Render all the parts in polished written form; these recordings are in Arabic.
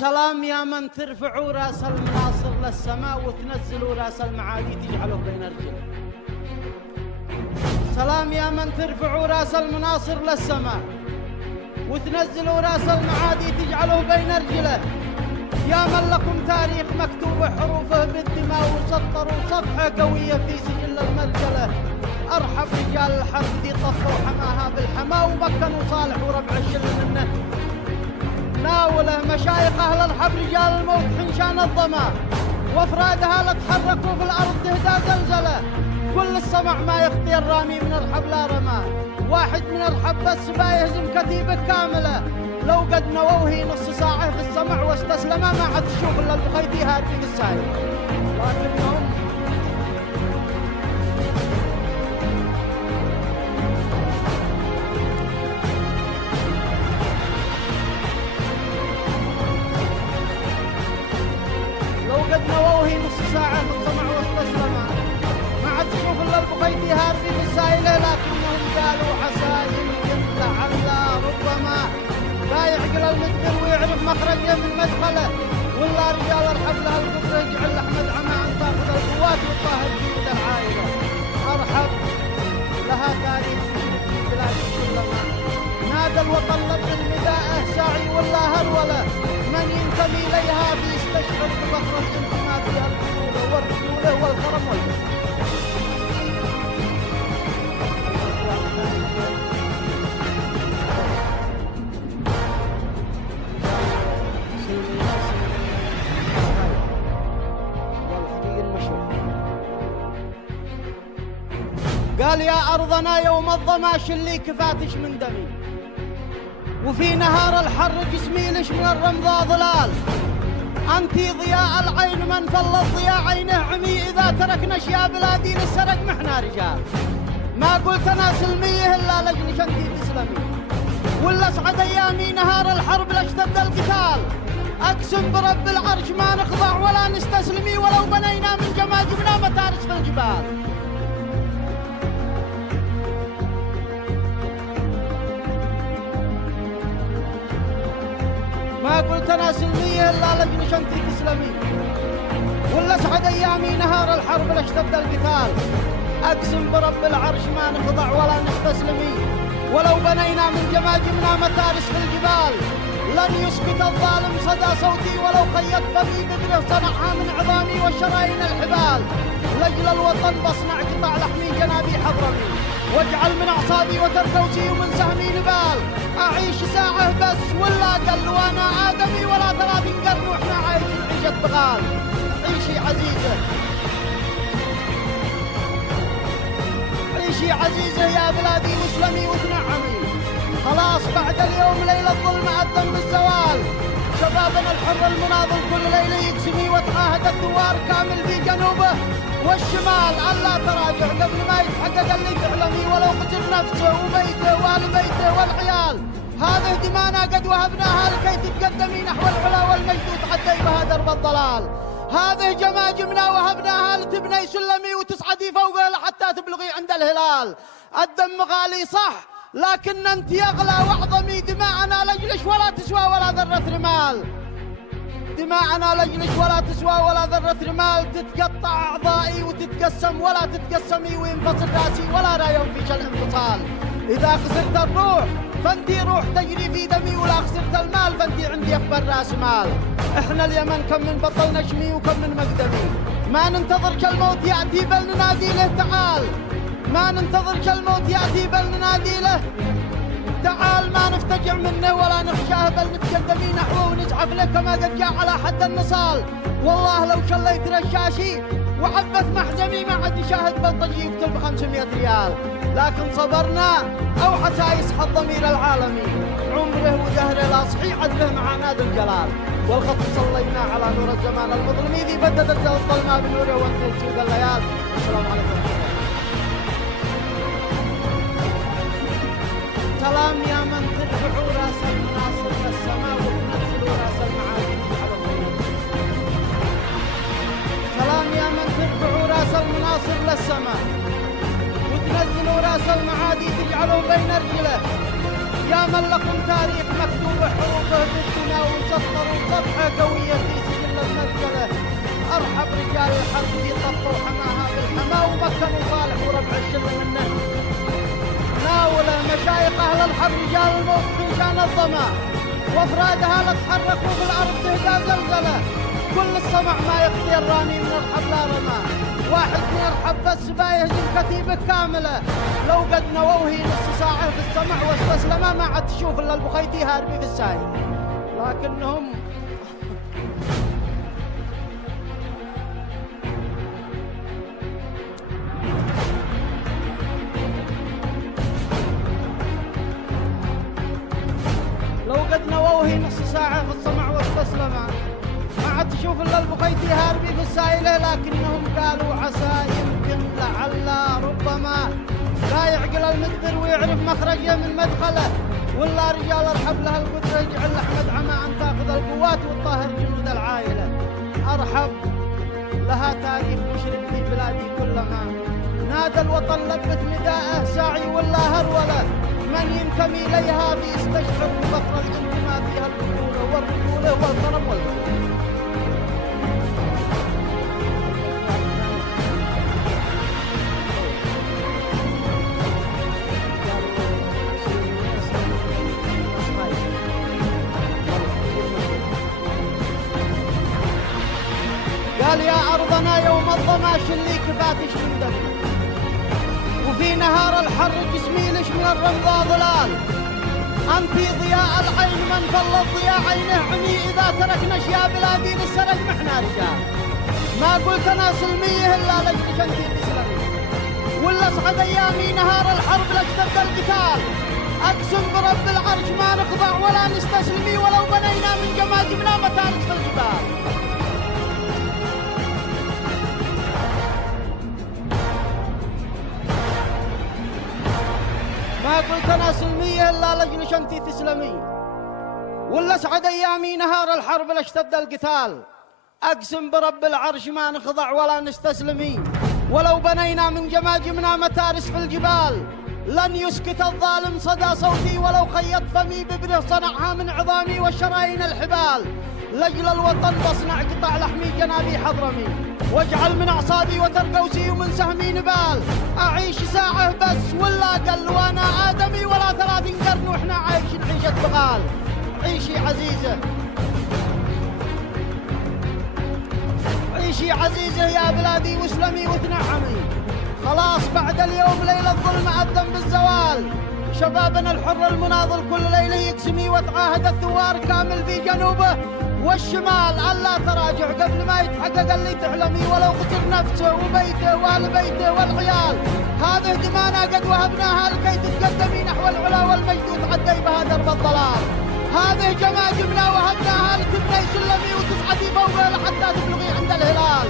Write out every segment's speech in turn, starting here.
سلام يا من ترفعوا راس المناصر للسماء وتنزلوا راس المعادي تجعله بين رجله. سلام يا من ترفعوا راس المناصر للسماء وتنزلوا راس المعادي تجعله بين رجله. يا من لكم تاريخ مكتوب حروفه بالدماء وسطروا صفحة قوية في سجل المرجلة. أرحب رجال الحرب دي طفوا حماها بالحما ومكنوا صالح وربع الشل منه. ناوله مشايخ أهل الحرب رجال الموت حنشان الظما وأفرادها لتحركوا في الأرض تهدى زلزلة. كل السمع ما يخطي الرامي من الحب لا رماه. واحد من الحب بس بايهزم كتيبة كاملة. لو قد نووه نص ساعة في السمع واستسلم ما عاد تشوف إلا البخيتي هاد في السايل. لكنهم لو قد نووه نص ساعة في السمع واستسلم ما عاد تشوف إلا البخيتي هاد في السايل. لكنهم قالوا عسى يمكن لعل ربما لا يعقل المدبر ويعرف مخرجه من مدخله. والله رجال الحب لها القدرة يجعل أحمد عما أن تأخذ القوات والطاهر جيود العائلة. أرحب لها تاريخ في بلاد السلمة. نادى الوطن لبن النداء ساعي والله هرولة. من ينتمي إليها بيستشعر بفخر الانتماء فيها الرجولة والرجولة والكرم والجسم. قال يا أرضنا يوم الظما شلي كفاتش من دمي وفي نهار الحر جسمي لش من الرمضاء ظلال. أنتي ضياء العين من فل الضياء عينه عمي. إذا تركناش يا بلادي للسرق محنا رجال. ما قلت أنا سلميه إلا لجلش أنتي تسلمي. ولا اسعد أيامي نهار الحرب لاشتد القتال. أقسم برب العرش ما نخضع ولا نستسلمي ولو بنينا من جماجمنا متارس في الجبال. ما قلت أنا سلمية إلا لجنش أنتي تسلمي. ولا اسعد أيامي نهار الحرب لاشتد القتال. أقسم برب العرش ما نخضع ولا نستسلمي ولو بنينا من جماجمنا متارس في الجبال. لن يسكت الظالم صدى صوتي ولو خيط فمي بدره صنعها من عظامي وشرايين الحبال. لجل الوطن بصنع قطع لحمي جنابي حضرمي واجعل من أعصابي وتركوسي ومن سهمي نبال. أعيش ساعة بس ولا أقل وأنا آدمي ولا 30 قرن وإحنا عايشين عيشة بغال. عيشي عزيزة عيشي عزيزة يا بلادي واسلمي وتنعمي. خلاص بعد اليوم ليلة الظلم أذن بالزوال. شبابنا الحر المناضل كل ليلة يقسمي وتعاهد الثوار كامل في جنوبه والشمال ألا تراجع قبل ما يتحقق اللي تعلمي ولو قتل نفسه وبيته وآل بيته والعيال. هذه دمانا قد وهبناها لكي تتقدمي نحو العلا والمجد وتعدي بها درب الضلال. هذه جماجمنا وهبناها لتبني سلمي وتصعدي فوقه لحتى تبلغي عند الهلال. الدم غالي صح لكن انت اغلى واعظمي. دماءنا لجلش ولا تسوى ولا ذرة رمال. دماءنا لجلش ولا تسوى ولا ذرة رمال. تتقطع اعضائي وتتقسم ولا تتقسمي وينفصل راسي ولا لا ينفش الانفصال. اذا خسرت الروح فانتي روح تجري في دمي ولا خسرت المال فانتي عندي اكبر راس مال. احنا اليمن كم من بطل نشمي وكم من مقدمي. ما ننتظر كالموت ياتي بل ننادي له تعال. ما ننتظر كالموت ياتي بل ننادي له تعال. ما نفتجع منه ولا نخشاه بل نتقدمي نحوه ونزحف له كما قد جاء على حد النصال. والله لو شليت رشاشي وحبت محزمي ما عاد يشاهد بلطجي يقتل ب500 ريال. لكن صبرنا او حتى يصحى الضمير العالمي. عمره ودهره لا صحيح عدله مع نادي الجلال. والخط صلينا على نور الزمان المظلم ذي بددت الظلماء بنوره وانت سوق الليال. السلام عليكم. سلام يا من ترفعوا راس المناصر للسماء وتنزلوا راس المعادي على الغيوم. سلام يا من ترفعوا راس المناصر للسماء وتنزلوا راس المعادي تجعلوا بين رجله. يا من لكم تاريخ مكتوب حروفه ضدنا وسطروا صفحة قوية في سجل المسجلة. أرحب رجال الحرب في طفوا حماها بالحما ومكنوا صالح وربع الشل منه. ناول مشايخ أهل الحرب رجال الموت فنجان الظما وأفرادها لا تحركوا بالأرض تهدى زلزلة. كل السمع ما يخفي الرامي من الحرب لا رمى. واحد من الحب بس بايهزم كتيبة كاملة. لو قد نووهي نص ساعة في السمع واستسلمه ما عاد تشوف إلا البخيتي هاربي في السايل. لكنهم لو قد نووهي نص ساعة في السمع واستسلمه ما عاد تشوف إلا البخيتي هاربي في السايلة. لكنهم قالوا عسى يمكن لعل ربما لا يعقل المدبر ويعرف مخرجه من مدخله. ولا رجال الحب لها القدرة يجعل أحمد عما أن تأخذ القوات وتطهر جنود العائلة. أرحب لها تاريخ مشرق في بلادي كلما نادى الوطن لبت نداءه ساعي ولا هرولة. من ينتمي إليها بيستشعر بفخر الانتماء فيها البطولة والرجولة والكرم والبطولة. قال يا أرضنا يوم الظما شلي كفاتش من دم وفي نهار الحر جسمي لش من الرمضاء ظلال. أنت ضياء العين من فلت ضياء عينه عمي إذا تركناش يا بلادي للسرج محنا رجال. ما قلت أنا سلمية إلا لجلش أنتي تسلمي ولا أصعد أيامي نهار الحرب لك تبدأ القتال. أقسم برب العرش ما نخضع ولا نستسلمي ولو بنينا من جماجمنا متارك في الجبال. ما قلت أنا سلمية إلا لجلش أنتي تسلمي ولا أسعد أيامي نهار الحرب لاشتد القتال. أقسم برب العرش ما نخضع ولا نستسلمي ولو بنينا من جماجمنا متارس في الجبال. لن يسكت الظالم صدى صوتي ولو خيط فمي ببره صنعها من عظامي والشرايين الحبال. لجل الوطن بصنع قطع لحمي جنابي حضرمي واجعل من أعصابي وترقوسي ومن سهمي نبال. أعيش ساعة بس ولا أقل وأنا آدمي ولا 30 قرن وإحنا عايشين عيشة بغال. عيشي عزيزة عيشي عزيزة يا بلادي واسلمي وتنعمي. خلاص بعد اليوم ليلة الظلم أذن بالزوال. شبابنا الحر المناضل كل ليلة يقسمي وتعاهد الثوار كامل في جنوبه والشمال ألا تراجع قبل ما يتحقق اللي تعلمي ولو خسر نفسه وبيته وأهل بيته والعيال. هذه دمانا قد وهبناها لكي تتقدمي نحو العلا والمجد وتعدي بها درب الضلال. هذه جماجمنا وهبناها لتبني سلمي وتصعدي فوقه لحتى تبلغي عند الهلال.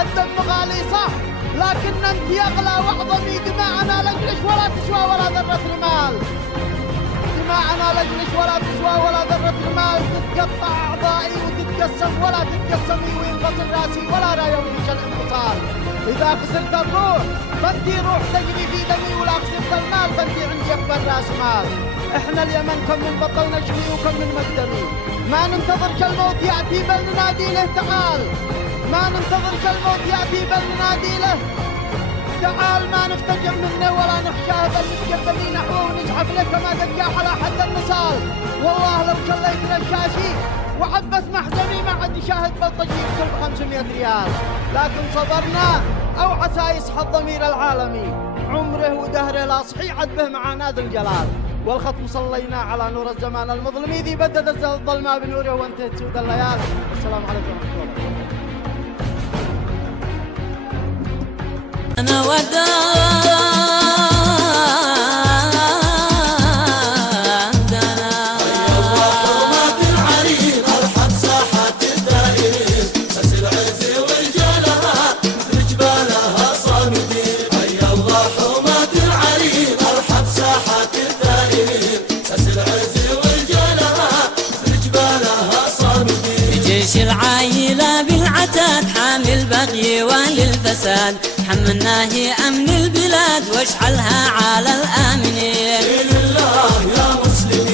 الدم غالي صح لكن انت اغلى واعظمي. دماءنا لجلش ولا تسوى ولا ذرة رمال. دماءنا لجلش ولا تسوى ولا ذرة رمال. تتقطع اعضائي وتتقسم ولا تتقسمي وينفصل راسي ولا لا يوميش الانفصال. اذا خسرت الروح فانتي روح تجري في دمي ولا خسرت المال فانتي عندي اكبر راس مال. احنا اليمن كم من بطل نجمي وكم من مقدمي. ما ننتظرش الموت ياتي بل ننادي له تعال. ما ننتظرش الموت ياتي بل ننادي له تعال. ما نفتجع منه ولا نخشاه بل نتقدمي نحوه ونزحف له كما قد جاء على حد النصال. والله لو شليت رشاشي وعبث محزمي ما عاد يشاهد بلطجي كل 500 ريال. لكن صبرنا او عسى يصحى الضمير العالمي. عمره ودهره لا صحي عد به معانا ذو الجلال. والختم صلينا على نور الزمان المظلم ذي بدد الظلماء بنوره وانتهت سود الليال. السلام عليكم ورحمه الله. أنا العايلة بالعتاد حامي البغي وللفساد. حملناه أمن البلاد واشعلها على الآمنين. لله يا مسلمين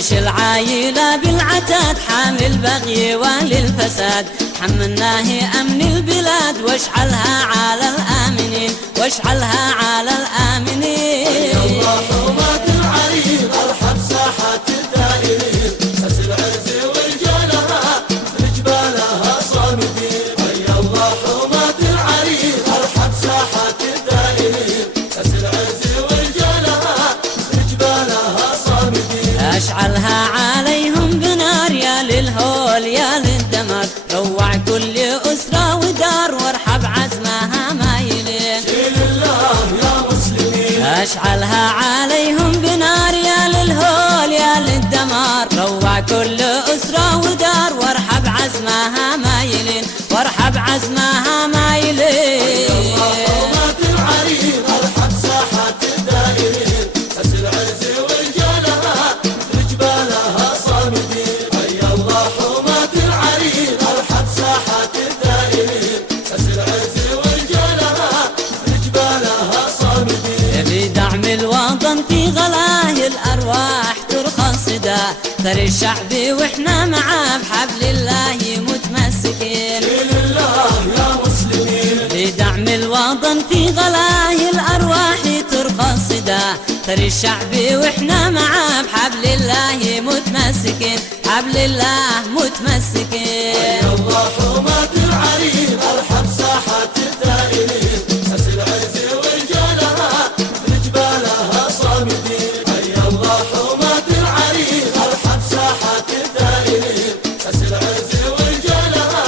جيش العايلة بالعتاد حامي البغي وللفساد، حملناه أمن البلاد واشعلها على الآمنين، واشعلها على الآمنين. الله حرمات العريض ارحب ساحات الدائرين، ناس العز ورجالها رجبالها صامدين. حي الله حرمات العريض ارحب ساحات الدائرين، ناس العز ورجالها رجبالها صامدين. اشعلها عليهم بنار يا للهول يا للدمر، روع كل أسرة ودار وارحب عزمها مايلين. شيل الله يا مسلمين. اشعلها عليهم بنار يا للهول يا للدمار، روع كل أسرة ودار وارحب عزمها مايلين، وارحب عزمها مايلين. حرمات العريض ارحب ساحات الدائرين، ناس العز ورجالها رجبالها صامدين. حي الله حرمات العريض ارحب ساحات الدائرين، ناس العز ورجالها رجبالها صامدين. بدعم الوطن في غلاه الأرواح ترخى صدا، ثري الشعب واحنا معاه بحبل الله متمسكين. لله يا مسلمين. بدعم الوطن في غلاه الأرواح ترخى صدا، ثري الشعب واحنا معاه بحبل الله متمسكين، حبل الله متمسكين. الله حرمات العريض ارحب ساحات الدائرين، ناس العز ورجالها رجبالها صامدين. حي الله حرمات العريض ارحب ساحات الدائرين، ناس العز ورجالها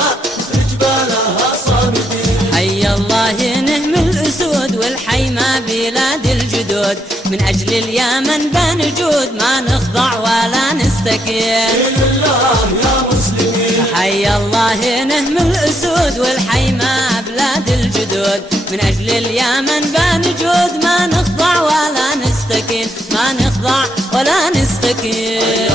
رجبالها صامدين. حي الله نهم الأسود والحيمة بلاد الجدود، من أجل اليمن بنجود ما نخضع ولا نستكين. لله يا مسلمين. حي الله نهم الأسود والحيمة بلاد الجدود، من أجل اليمن بنجود ما نخضع ولا نستكين، ما نخضع ولا نستكين.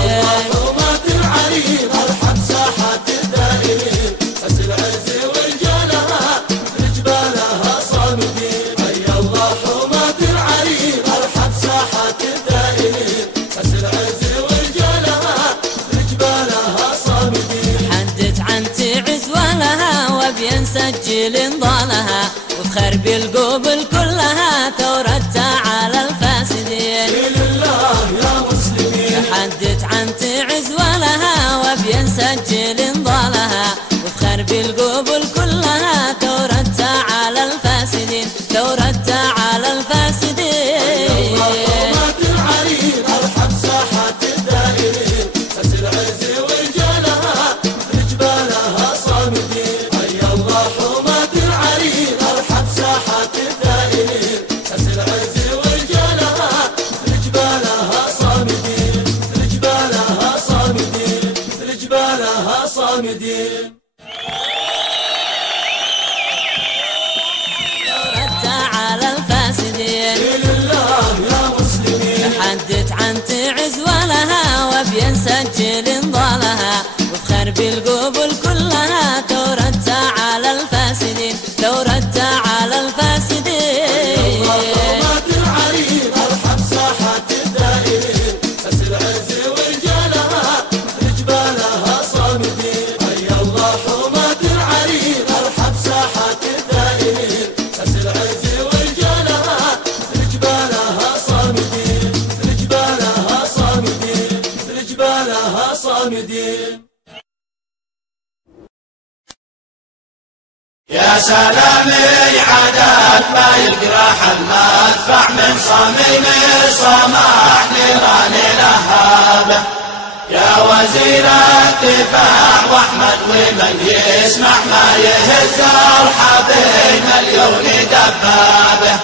حرمات العريض ارحب ساحات الدائرين، ناس العز ورجالها رجبالها صامدين. حي الله حرمات العريض ارحب ساحات الدائرين، ناس العز ورجالها رجبالها صامدين. حدت عن تعز ولها وبينسجل انضالها، وخرب القبل كلها ثورتها على الفاسدين. لله يا مسلمين. حدت عن تعز ولها وبينسجل انضالها، وخرب القبل كلها ثورتها على الفاسدين، ثورتها على الفاسدين. حرمات العريض ارحب ساحات الدائرين، ناس العز ورجالها رجبالها صامدين. حي الله حرمات العريض ارحب ساحات الدائرين، ناس العز ورجالها رجبالها صامدين. رجبالها صامدين. رجبالها صامدين. ثورتها على الفاسدين. لله يا مسلمين. حدت عن تعز ولها وبينسجل انضالها، وبخرب القبل كلها ثورتها على الفاسدين، ثورتها على الفاسدين. حرمات العريض ارحب ساحات الدائرين، ناس العز ورجالها رجبالها صامدين. حي الله حرمات العريض ارحب ساحات الدائرين، ناس العز ورجالها رجبالها صامدين. رجبالها صامدين. رجبالها صامدين. يا سلامي عدد ما يجرح المدفع من صميم الصماح نيران لهابه. يا وزير الدفاع واحمد ومن يسمع ما يهز الحبيب مليون دبابه.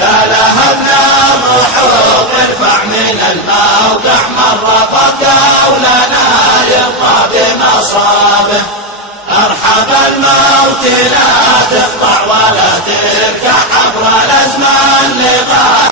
يا لهبنا الرحوق ارفع من الموقع من رفض قولنا يرضى بمصابه. ارحب الموت لا تخضع ولا تركع عبر الازمان لغاية